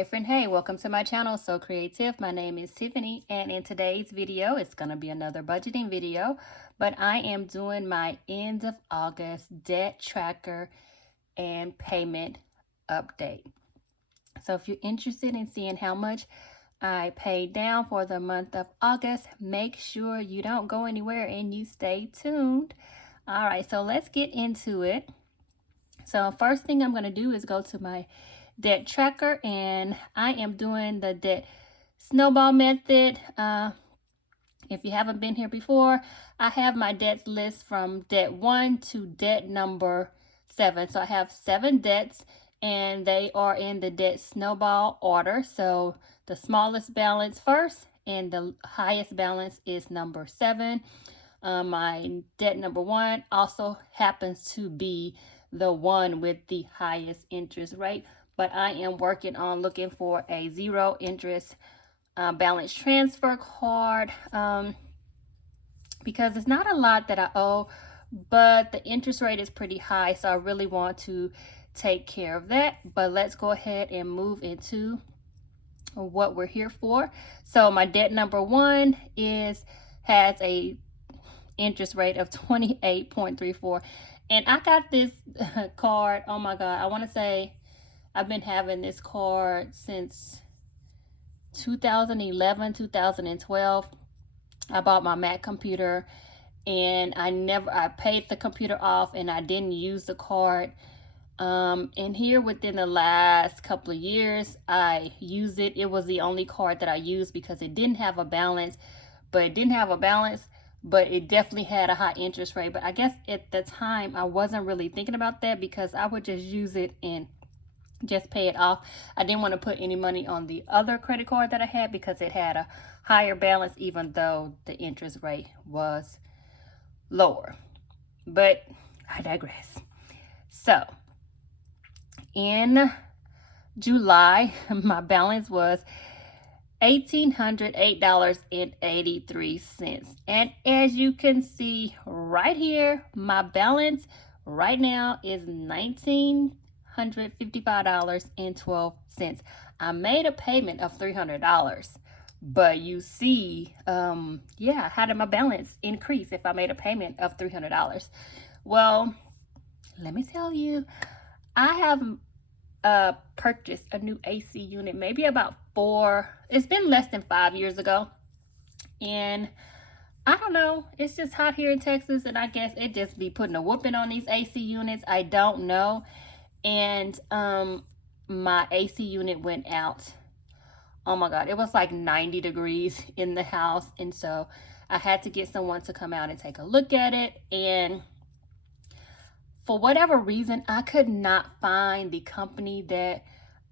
Hey friend, hey, welcome to my channel, SewCreateTiff. My name is Tiffany, and in today's video, it's going to be another budgeting video, but I am doing my end of August debt tracker and payment update. So if you're interested in seeing how much I paid down for the month of August, make sure you don't go anywhere and you stay tuned. All right, so let's get into it. So first thing I'm going to do is go to my debt tracker, and I am doing the debt snowball method. If you haven't been here before, I have my debts list from debt 1 to debt number 7. So I have 7 debts, and they are in the debt snowball order. So the smallest balance first, and the highest balance is number 7. My debt number 1 also happens to be the one with the highest interest rate, but I am working on looking for a 0 interest balance transfer card because it's not a lot that I owe, but the interest rate is pretty high, so I really want to take care of that. But let's go ahead and move into what we're here for. So my debt number 1 has a interest rate of 28.34, and I got this card, oh my god, I want to say I've been having this card since 2011, 2012. I bought my Mac computer, and I paid the computer off, and I didn't use the card. And here within the last couple of years, I used it. It was the only card that I used because it didn't have a balance, but it definitely had a high interest rate. But I guess at the time I wasn't really thinking about that because I would just use it and just pay it off. I didn't want to put any money on the other credit card that I had because it had a higher balance, even though the interest rate was lower. But I digress. So in July, my balance was $1,808.83. And as you can see right here, my balance right now is $1,955.12. I made a payment of $300, but you see, yeah, how did my balance increase if I made a payment of $300? Well, let me tell you, I have purchased a new AC unit maybe about it's been less than 5 years ago, and I don't know, it's just hot here in Texas, and I guess it just be putting a whooping on these AC units. I don't know. And my AC unit went out. Oh my god, it was like 90 degrees in the house, and so I had to get someone to come out and take a look at it. And for whatever reason, I could not find the company that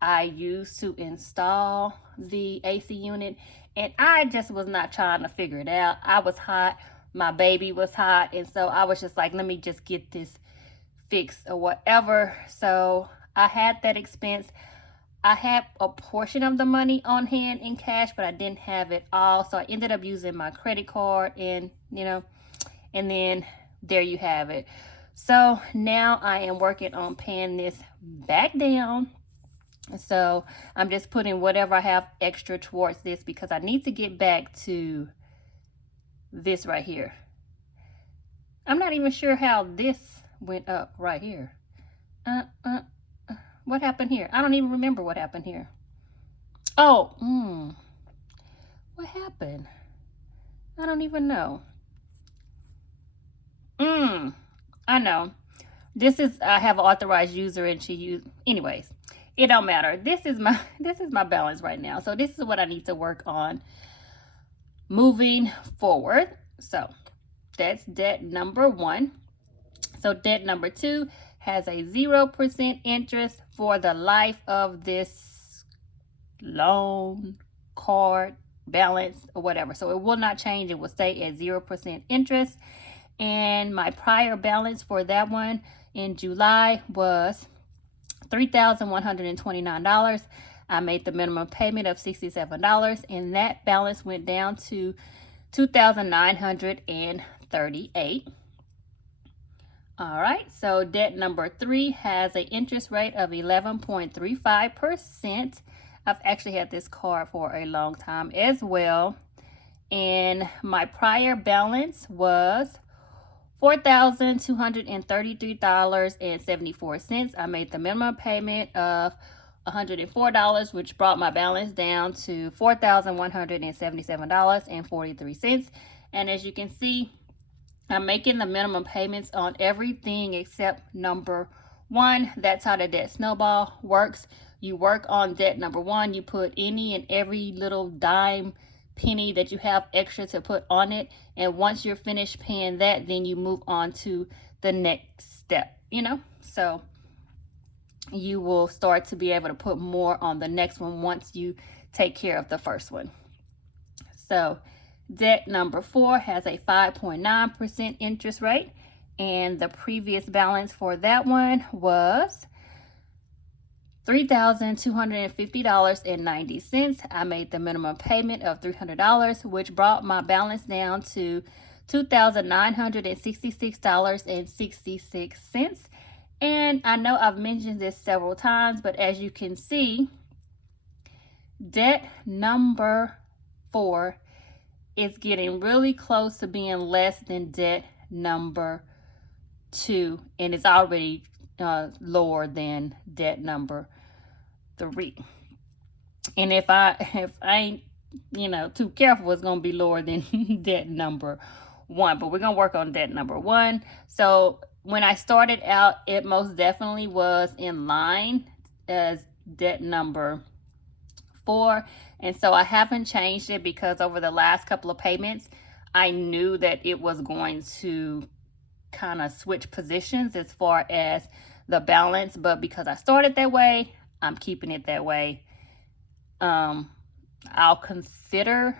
I used to install the AC unit, and I just was not trying to figure it out. I was hot, my baby was hot, and so I was just like, let me just get this fixed or whatever. So I had that expense. I had a portion of the money on hand in cash, but I didn't have it all, so I ended up using my credit card, and and then there you have it. So now I am working on paying this back down. So I'm just putting whatever I have extra towards this because I need to get back to this right here. I'm not even sure how this went up right here. What happened here? I don't even remember what happened here. Oh, what happened? I don't even know. I know. I have an authorized user, and she used, anyways, it don't matter. This is my balance right now. So this is what I need to work on moving forward. So that's debt number 1. So debt number 2 has a 0% interest for the life of this loan, card, balance, or whatever. So it will not change. It will stay at 0% interest. And my prior balance for that one in July was $3,129. I made the minimum payment of $67, and that balance went down to $2,938. All right, so debt number 3 has an interest rate of 11.35%. I've actually had this card for a long time as well. And my prior balance was $4,233.74. I made the minimum payment of $104, which brought my balance down to $4,177.43. And as you can see, I'm making the minimum payments on everything except number one. That's how the debt snowball works. You work on debt number one. You put any and every little dime, penny that you have extra to put on it. And once you're finished paying that, then you move on to the next step, you know? So you will start to be able to put more on the next one once you take care of the first one. So debt number 4 has a 5.9% interest rate, and the previous balance for that one was $3,250.90. I made the minimum payment of $300, which brought my balance down to $2,966.66. And I know I've mentioned this several times, but as you can see, debt number 4 is getting really close to being less than debt number 2, and it's already lower than debt number 3. And if I ain't too careful, it's gonna be lower than debt number 1. But we're gonna work on debt number 1. So when I started out, it most definitely was in line as debt number 4, and so I haven't changed it because over the last couple of payments I knew that it was going to kind of switch positions as far as the balance, but because I started that way, I'm keeping it that way. I'll consider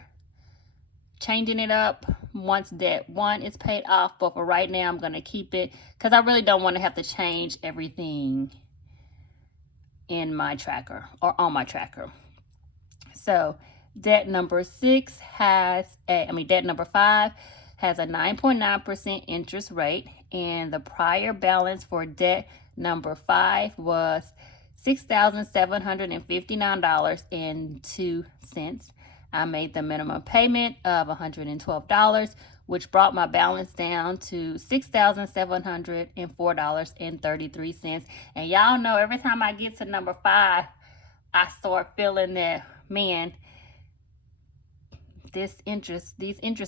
changing it up once debt 1 is paid off, but for right now I'm going to keep it because I really don't want to have to change everything in my tracker or on my tracker. So debt number 5 has a 9.9% interest rate, and the prior balance for debt number 5 was $6,759.02. I made the minimum payment of $112, which brought my balance down to $6,704.33. And y'all know every time I get to number 5, I start feeling that, man, these interest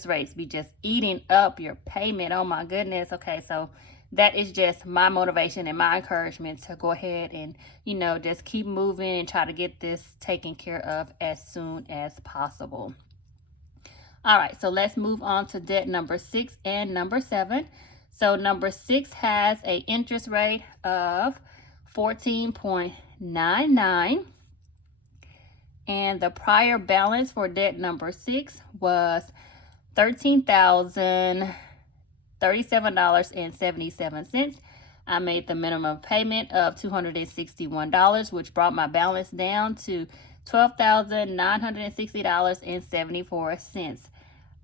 rates be just eating up your payment. Oh my goodness. Okay, so that is just my motivation and my encouragement to go ahead and just keep moving and try to get this taken care of as soon as possible. All right, so let's move on to debt number 6 and number 7. So number 6 has a interest rate of 14.99. And the prior balance for debt number 6 was $13,037.77. I made the minimum payment of $261, which brought my balance down to $12,960.74.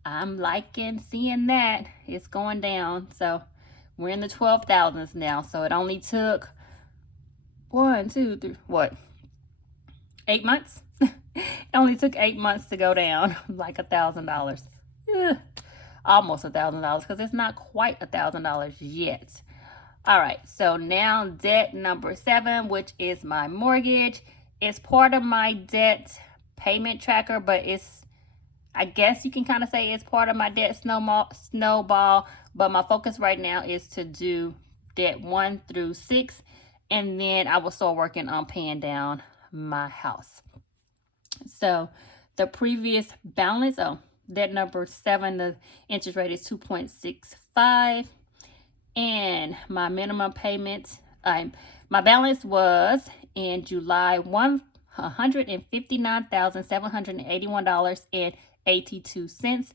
I'm liking seeing that it's going down. So we're in the 12,000s now. So it only took 8 months? It only took 8 months to go down like $1,000. Almost $1,000 because it's not quite $1,000 yet. All right, so now debt number 7, which is my mortgage. It's part of my debt payment tracker, but I guess you can kind of say it's part of my debt snowball, but my focus right now is to do debt 1 through 6, and then I will start working on paying down my house. So the previous balance, debt number 7, the interest rate is 2.65, and my minimum payment, my balance was in July $159,781.82.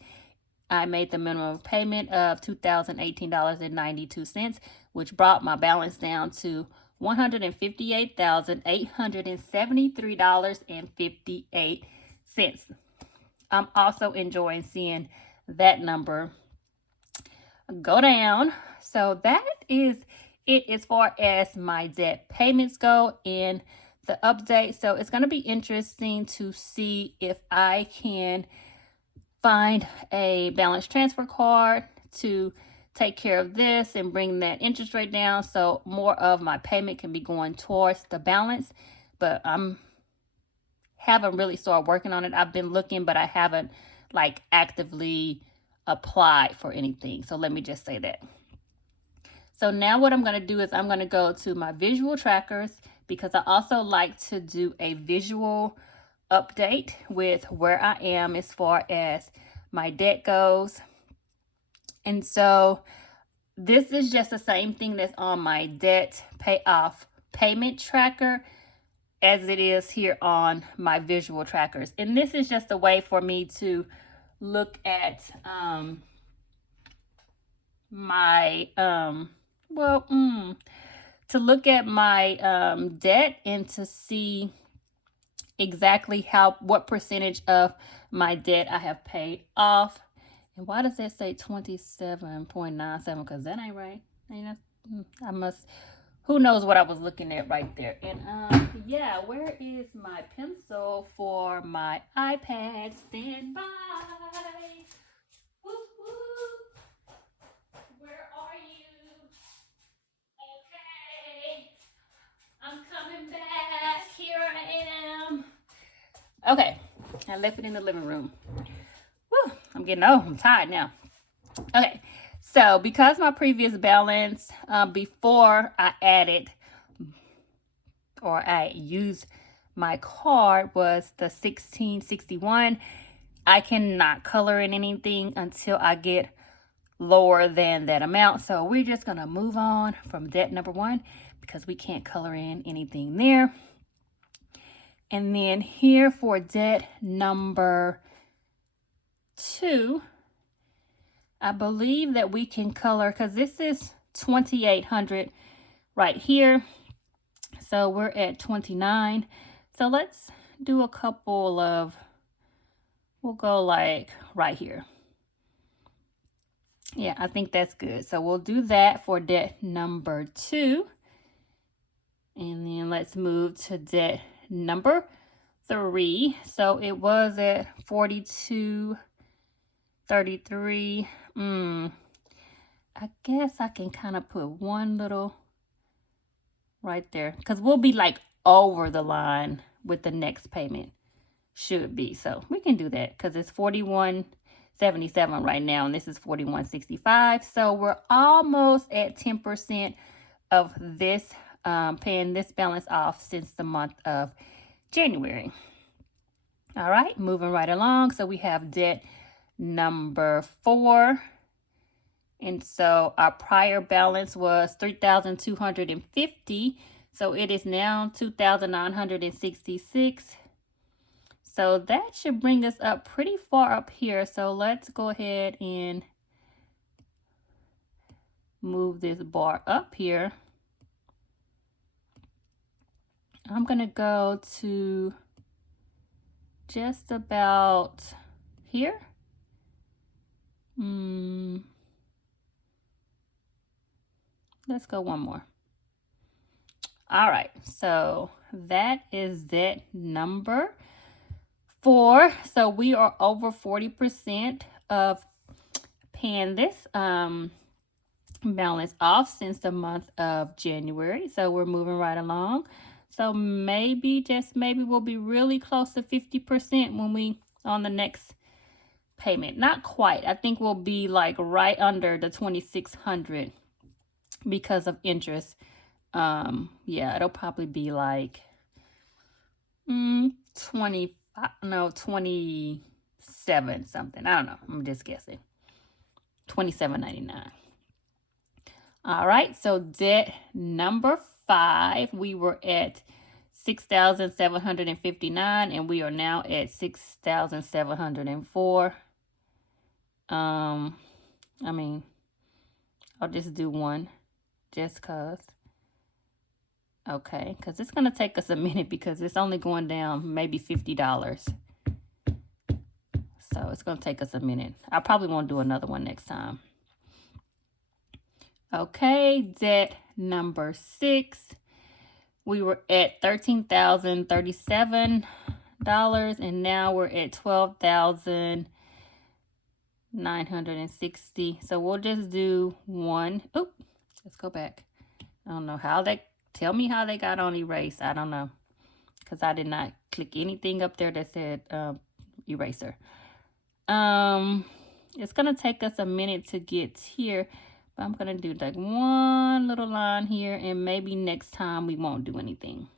I made the minimum payment of $2,018.92, which brought my balance down to $158,873.58. I'm also enjoying seeing that number go down. So that is it as far as my debt payments go in the update. So it's going to be interesting to see if I can find a balance transfer card to take care of this and bring that interest rate down, so more of my payment can be going towards the balance. But haven't really started working on it. I've been looking, but I haven't like actively applied for anything. So let me just say that. So now what I'm going to do is I'm going to go to my visual trackers, because I also like to do a visual update with where I am as far as my debt goes. And so this is just the same thing that's on my debt payoff payment tracker as it is here on my visual trackers. And this is just a way for me to look at my debt and to see exactly what percentage of my debt I have paid off. And why does that say 27.97? Because that ain't right. I must, who knows what I was looking at right there. And yeah, where is my pencil for my iPad? Stand by. Whoop, whoop. Where are you? Okay, I'm coming back. Here I am. Okay, I left it in the living room. Whew, I'm getting old. I'm tired now. Okay, so because my previous balance before I added or I used my card was the 1661, I cannot color in anything until I get lower than that amount. So we're just gonna move on from debt number 1 because we can't color in anything there. And then here for debt number 2, I believe that we can color, because this is 2,800 right here. So we're at 29. So let's do a couple of, we'll go like right here. Yeah, I think that's good. So we'll do that for debt number 2. And then let's move to debt number 3. So it was at 42.33. I guess I can kind of put one little right there, because we'll be like over the line with the next payment should be. So we can do that because it's 41.77 right now, and this is 41.65. So we're almost at 10% of this, paying this balance off since the month of January. All right, moving right along. So we have debt number 4. And so our prior balance was $3,250. So it is now $2,966. So that should bring us up pretty far up here. So let's go ahead and move this bar up here. I'm going to go to just about here. Let's go one more. All right, so that is debt number 4. So we are over 40% of paying this balance off since the month of January. So we're moving right along. So maybe, just maybe, we'll be really close to 50% when we on the next payment. Not quite. I think we'll be like right under the 2,600 because of interest. Yeah, it'll probably be like 27 something. I don't know. I'm just guessing. 27.99. All right, so debt number 5, we were at 6,759, and we are now at 6,704. I mean, I'll just do one just cause. Okay, because it's gonna take us a minute because it's only going down maybe $50. So it's gonna take us a minute. I probably won't do another one next time. Okay, debt number 6. we were at $13,037, and now we're at $12,960. So we'll just do one. Oh, let's go back. I don't know how they, tell me how they got on erase. I don't know, because I did not click anything up there that said eraser. It's gonna take us a minute to get here, but I'm gonna do like one little line here, and maybe next time we won't do anything.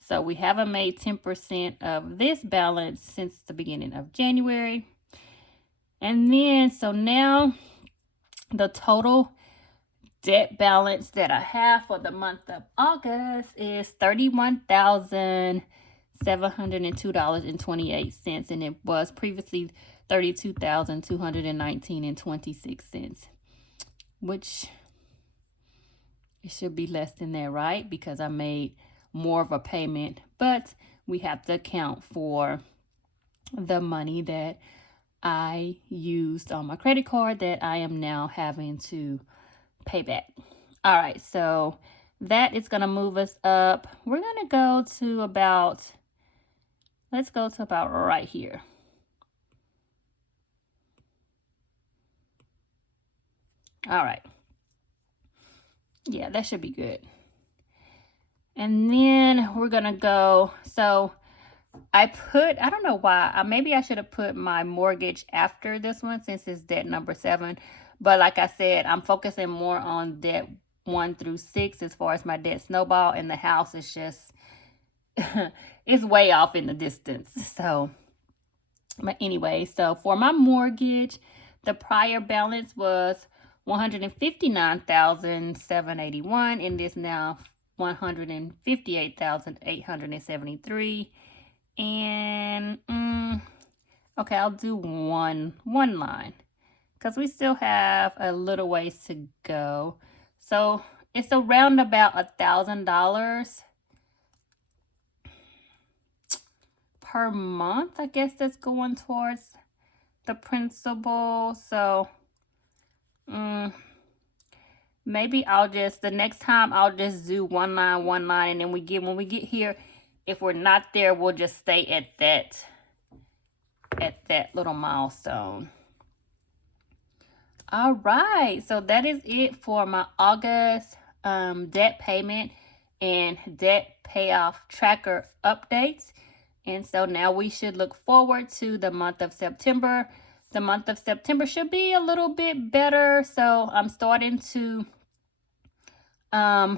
So we haven't made 10% of this balance since the beginning of January. And then, so now the total debt balance that I have for the month of August is $31,702.28, and it was previously $32,219.26, which it should be less than that, right? Because I made more of a payment, but we have to account for the money that I used on my credit card that I am now having to pay back. All right, so that is going to move us up. We're going to go to about, let's go to about right here. All right. Yeah, that should be good. And then we're going to go, so I don't know why, maybe I should have put my mortgage after this one since it's debt number 7. But like I said, I'm focusing more on debt 1 through 6 as far as my debt snowball, and the house is just, it's way off in the distance. So, but anyway, so for my mortgage, the prior balance was $159,781, and this now $158,873. And okay, I'll do one line because we still have a little ways to go. So it's around about $1,000 per month, I guess, that's going towards the principal. So maybe I'll just, the next time I'll just do one line, and then when we get here, if we're not there, we'll just stay at that little milestone. All right, so that is it for my August debt payment and debt payoff tracker updates. And so now we should look forward to the month of September. The month of September should be a little bit better. So I'm starting to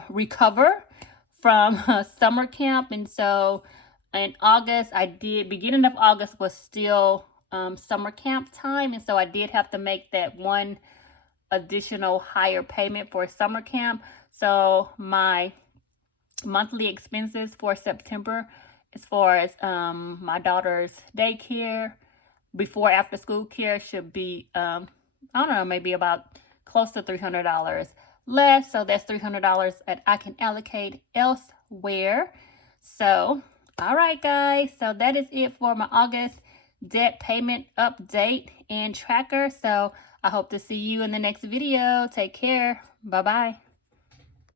recover from summer camp. And so in August, beginning of August was still summer camp time. And so I did have to make that one additional higher payment for summer camp. So my monthly expenses for September, as far as my daughter's daycare, before after school care, should be, I don't know, maybe about close to $300 less. So that's $300 that I can allocate elsewhere. So, all right, guys. So that is it for my August debt payment update and tracker. So I hope to see you in the next video. Take care. Bye-bye.